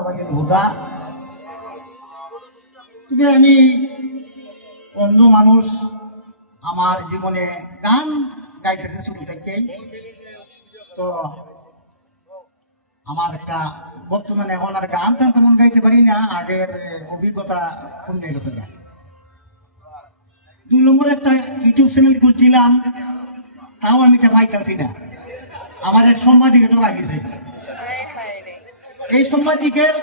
আমাকে বোঝা তবে আমি অন্য মানুষ আমার জীবনে গান গাইতেছে শুরু থেকেই। তো আমার একটা বর্তমানে এখন আর গান টান তেমন গাইতে পারি না, আগের অভিজ্ঞতা কমে গেছে গান। 2 নম্বর একটা ইউটিউব চ্যানেল খুলছিলাম, তাও আমি এটা পাইতেছি না। আমার এক সাংবাদিক টোকা গেছে, এই সাংবাদিকের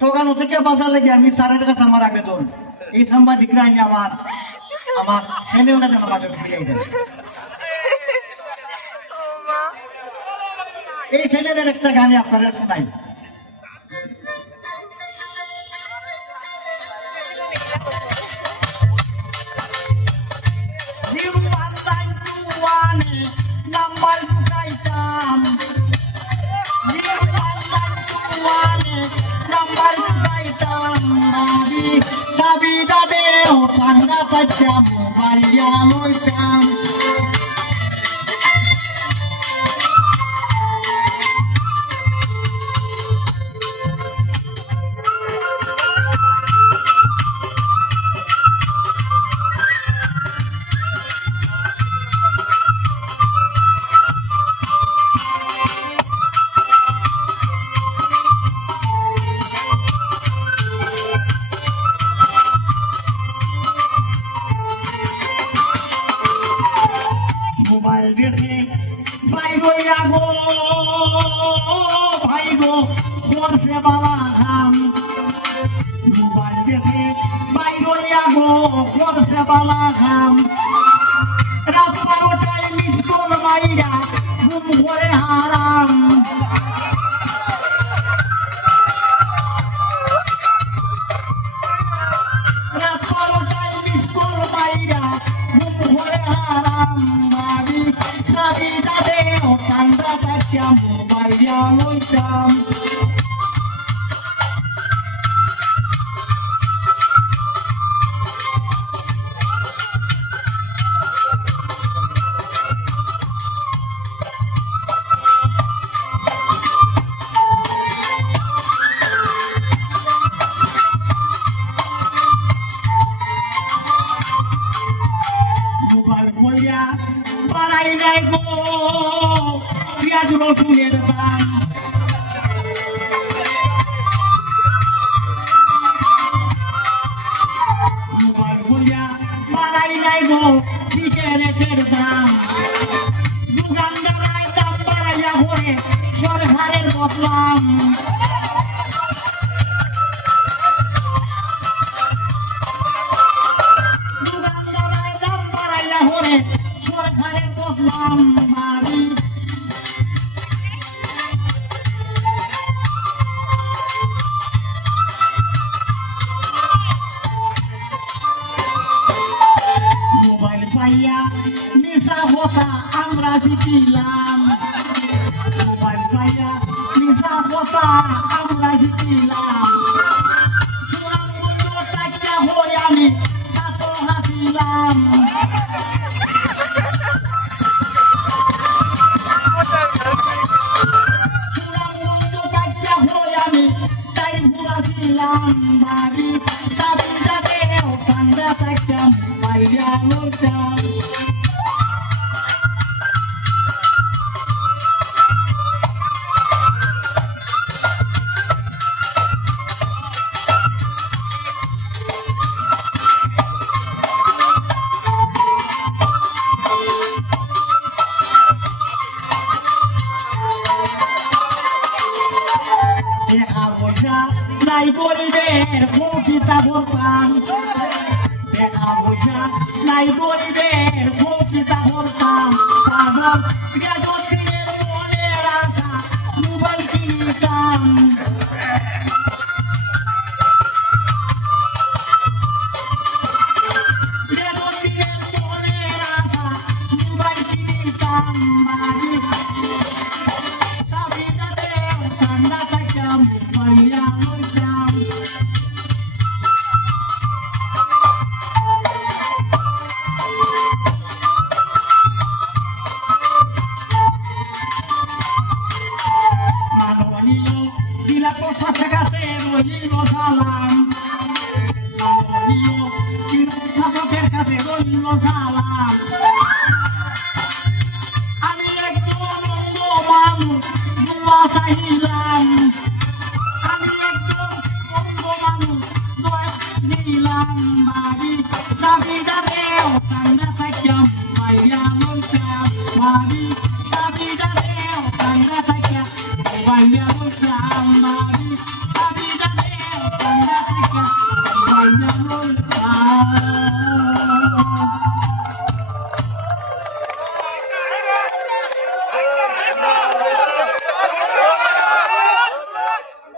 টোকানো থেকে বাঁচা লেগে আমি স্যারের কাছে আমার আবেদন, এই সাংবাদিকরা আইনি আমার আমার ছেলেওরা যেন আমাকে ফিরে দেয়। এই ছেলেদের একটা গানে আপনারা শোনাই। নাম্বার ঢুকাইতাম, নাম্বার ঢুকাইতাম, চাবিটা দেও ঠান্ডা থাকতাম, মোবাইল লইতাম। মোবাইল দেখে ভাই রইয়া গো, ভাই গো করছে বালা খাম। মোবাইল দেখে ভাই রইয়া গো করছে বালা খাম। রাত 12টায় মিস কল মাইরা ঘুম করে হারাম। রাত 12টায় মিস কল মাইরা ঘুম করে হারাম। চাবিটা দেও ঠান্ডা থাকতাম, মোবাইল লইতাম। মোবাইল কইরা পারাই নাই গো পেঁয়াজ রসুনের দাম। মোবাইল কইরা পারাই নাই গো সিগারেটের দাম। দোকানদারাই দাম বাড়াইয়া হয়ে সরকারের বদলাম। দোকানদারাই দাম বাড়াইয়া হয়ে সরকারের বদলাম। বাড়ি মোবাইল পাইয়া নিশা হতা আমরা জিতিলাম। মোবাইল পাইয়া নিশা হতা আমরা জিতিলাম। সুনাম মতো টাকা হয়ে আমি ছাত্র হাসিলাম। সুনাম মতো টাকা হয়ে আমি তাই ঘুরাছিলাম। বাড়ি চাবিটা দেও ঠান্ডা থাকতাম, বাইরে লইতাম। দেখা পয়সা নাই গরিবের মৌখিতা ভরতাম। দেখা পয়সা নাই গরিবের মৌখিতা ভরতাম। তারপর গৃহস্থিরের মনের আশা মোবাইল কিনতাম। গৃহস্থিরের মনের আশা মোবাইল কিনতাম। বাড়ি চাবিটা দেও ঠান্ডা থাকতাম, মোবাইল লইতাম। কাছে কাছে রহিল সালাম শাসকের কাছে রহিল সালাম আমি একজন অন্ধ মানুষ দোয়া চাইলাম আমি একজন অন্ধ মানুষ দোয়া দিলাম ভাবি দাবি দাদেও কান্না থাকাম বাইয়া লইতাম ভাবি দাবি দাদেও কান্না থাকাম বাইয়া লইতাম ভাবি দাবি দাদেও কান্না থাকাম বাইয়া লইতাম